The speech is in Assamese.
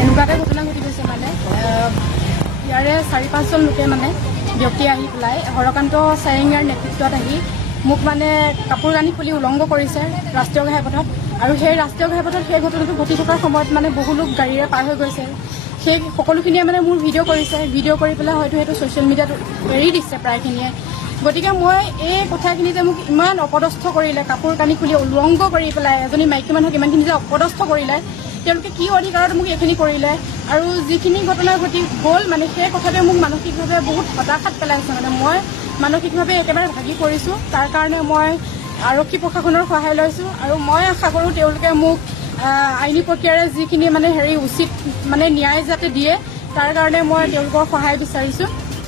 এনেকুৱাতে ঘটনা ঘটি গৈছে মানে ইয়াৰে 4-5জন লোকে মানে ব্যক্তি আহি পেলাই হৰকান্ত চাৰেঙীয়াৰ নেতৃত্বত আহি মোক মানে কাপোৰ কানি খুলি উলংঘ কৰিছে ৰাষ্ট্ৰীয় ঘাইপথত। আৰু সেই ৰাষ্ট্ৰীয় ঘাইপথত সেই ঘটনাটো ঘটি থকাৰ সময়ত মানে বহু লোক গাড়ীৰে পাৰ হৈ গৈছে। সেই সকলোখিনিয়ে মানে মোৰ ভিডিঅ' কৰিছে, ভিডিঅ' কৰি পেলাই হয়তো সেইটো ছ'চিয়েল মিডিয়াত এৰি দিছে প্ৰায়খিনিয়ে। গতিকে মই এই কথাখিনি যে মোক ইমান অপদস্থ কৰিলে, কাপোৰ কানি খুলি উলংঘ কৰি পেলাই এজনী মাইকী মানুহক ইমানখিনি যে অপদস্থ কৰিলে, তেওঁলোকে কি অধিকাৰত মোক এইখিনি কৰিলে আৰু যিখিনি ঘটনা ঘটি গ'ল মানে সেই কথাটোৱে মোক মানসিকভাৱে বহুত হতাশাত পেলাইছে। মানে মই মানসিকভাৱে একেবাৰে ভাগি পৰিছোঁ। তাৰ কাৰণে মই আৰক্ষী প্ৰশাসনৰ সহায় লৈছোঁ আৰু মই আশা কৰোঁ তেওঁলোকে মোক আইনী প্ৰক্ৰিয়াৰে যিখিনি মানে উচিত মানে ন্যায় যাতে দিয়ে তাৰ কাৰণে মই তেওঁলোকৰ সহায় বিচাৰিছোঁ।